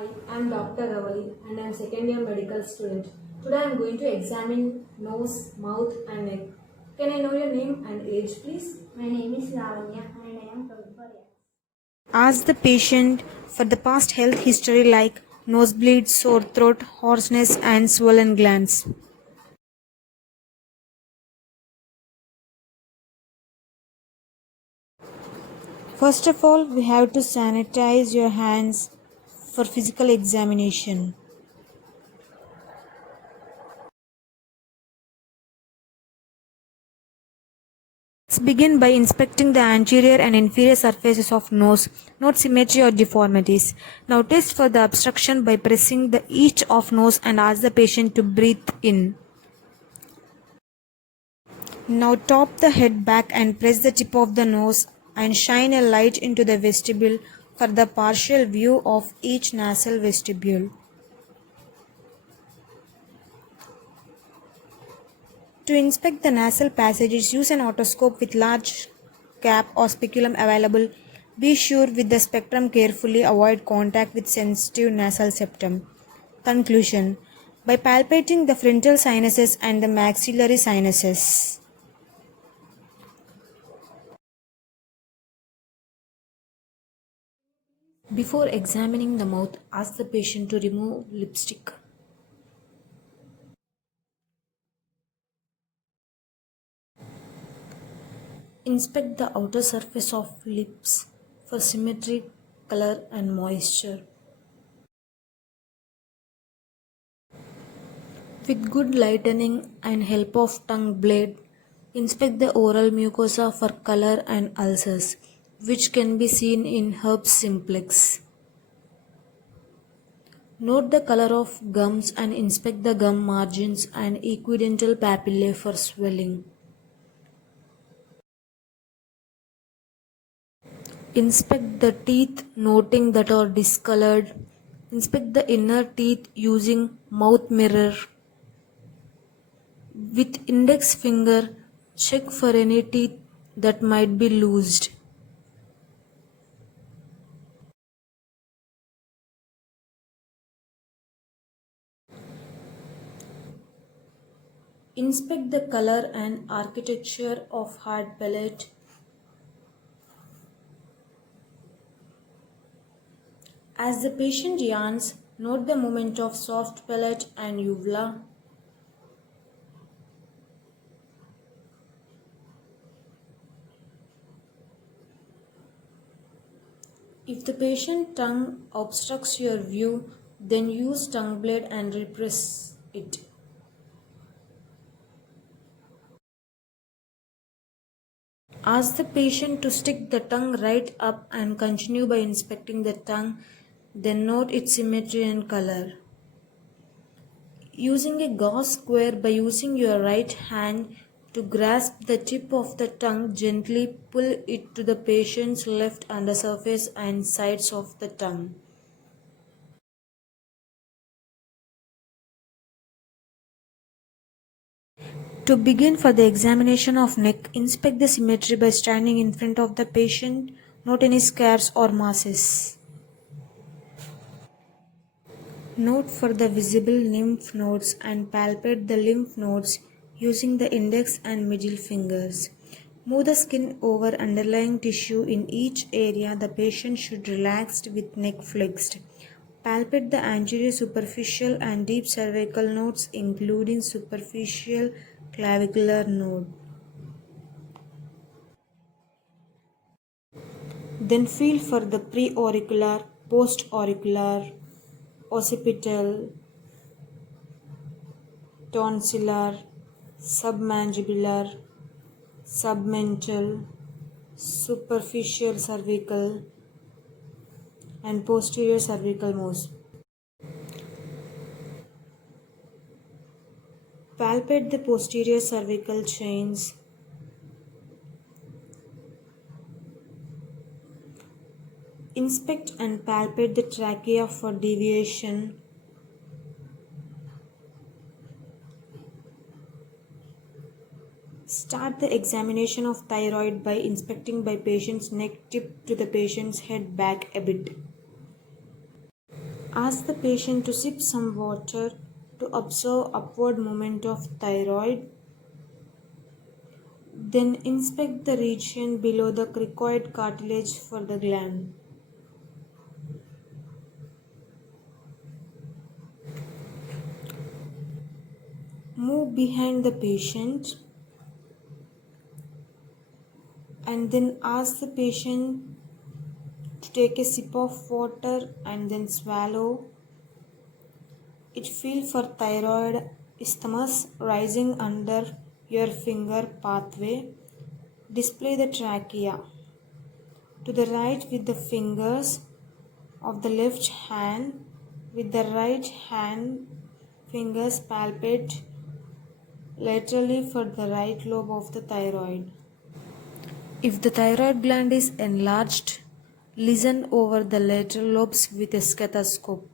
Hi, I'm Dr. Ravali and I'm second year medical student. Today I'm going to examine nose, mouth and neck. Can I know your name and age please? My name is Lavanya and I am 24 years. Ask the patient for the past health history like nosebleed, sore throat, hoarseness, and swollen glands. First of all, we have to sanitize your hands for physical examination. Let's begin by inspecting the anterior and inferior surfaces of nose. Note symmetry or deformities. Now test for the obstruction by pressing the each of nose and ask the patient to breathe in. Now top the head back and press the tip of the nose and shine a light into the vestibule for the partial view of each nasal vestibule. To inspect the nasal passages, use an otoscope with large cap or speculum available. Be sure with the spectrum carefully avoid contact with sensitive nasal septum. Conclusion: by palpating the frontal sinuses and the maxillary sinuses. Before examining the mouth, ask the patient to remove lipstick. Inspect the outer surface of lips for symmetry, color and moisture. With good lightening and help of tongue blade, inspect the oral mucosa for color and ulcers, which can be seen in herpes simplex. Note the color of gums and inspect the gum margins and equidental papillae for swelling. Inspect the teeth, noting that are discolored. Inspect the inner teeth using mouth mirror. With index finger, check for any teeth that might be loosed. Inspect the color and architecture of hard palate. As the patient yawns, note the movement of soft palate and uvula. If the patient tongue obstructs your view, then use tongue blade and repress it. Ask the patient to stick the tongue right up and continue by inspecting the tongue, then note its symmetry and color. Using a gauze square, by using your right hand to grasp the tip of the tongue, gently pull it to the patient's left undersurface and sides of the tongue. To begin for the examination of neck, inspect the symmetry by standing in front of the patient. Note any scars or masses. Note for the visible lymph nodes and palpate the lymph nodes using the index and middle fingers. Move the skin over underlying tissue in each area. The patient should relax with neck flexed. Palpate the anterior superficial and deep cervical nodes, including superficial clavicular node. Then feel for the preauricular, postauricular, occipital, tonsillar, submandibular, submental, superficial cervical, and posterior cervical modes. Palpate the posterior cervical chains. Inspect and palpate the trachea for deviation. Start the examination of thyroid by inspecting by patient's neck tip to the patient's head back a bit. Ask the patient to sip some water to observe upward movement of thyroid. Then inspect the region below the cricoid cartilage for the gland. Move behind the patient and then ask the patient to take a sip of water and then swallow it. Feel for thyroid isthmus rising under your finger pathway. Display the trachea to the right with the fingers of the left hand. With the right hand fingers palpate laterally for the right lobe of the thyroid. If the thyroid gland is enlarged, listen over the lateral lobes with a stethoscope.